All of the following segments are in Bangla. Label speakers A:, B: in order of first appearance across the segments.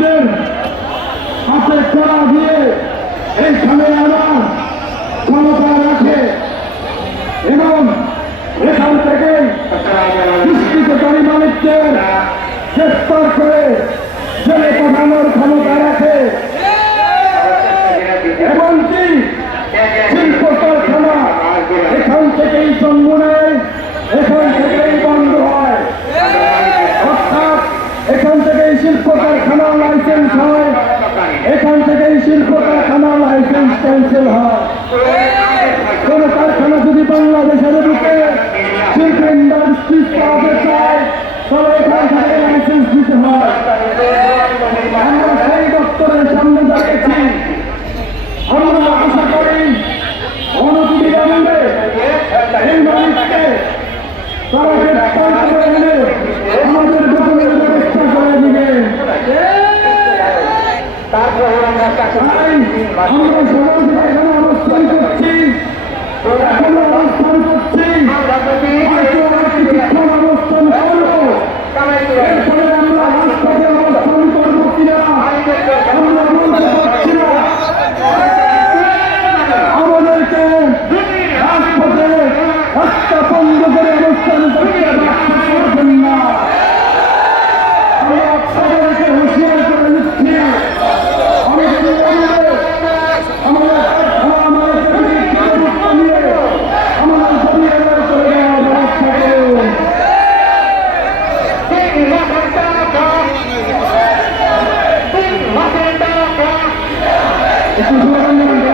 A: মালিকদের হাতে কড়া দিয়ে এইখানে আমার ক্ষমতা রাখে। এবং এখান থেকে দুষ্কৃতকারী মালিকদের গ্রেফতার করে জেলে পাঠানোর ক্ষমতা রাখে এমনকি শিল্প কারখানা এখান থেকেই জন্ম নেয় এখান থেকেই বন্ধ হয় অর্থাৎ এখান থেকেই শিল্প কারখানার লাইসেন্স হয় এখান থেকেই শিল্প কারখানার লাইসেন্স ক্যান্সেল হয় কোন কারখানা যদি বাংলাদেশের ঢুকে শিল্প ইন্ডাস্ট্রি পাওয়াতে চায় তবে এখান থেকে লাইসেন্স দিতে হয়। আমরা সেই দপ্তরের সামনে দাঁড়িয়েছি আমরা আশা করি অনতিবিলম্বে এই মালিককে তারা গ্রেপ্তার করে এনে আমাদের বেতনের ব্যবস্থা করে দিবে। আমরা সবাই থেকে এখানে অবস্থান করছি এখানে অবস্থান করছি يحبون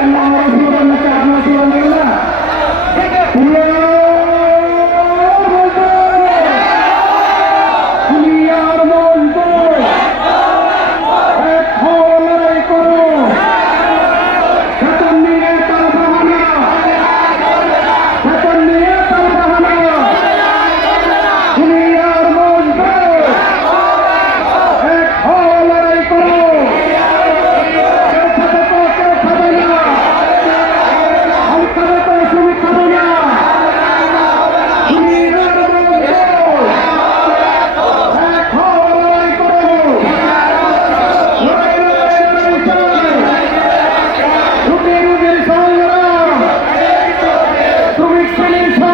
A: Comic Solution!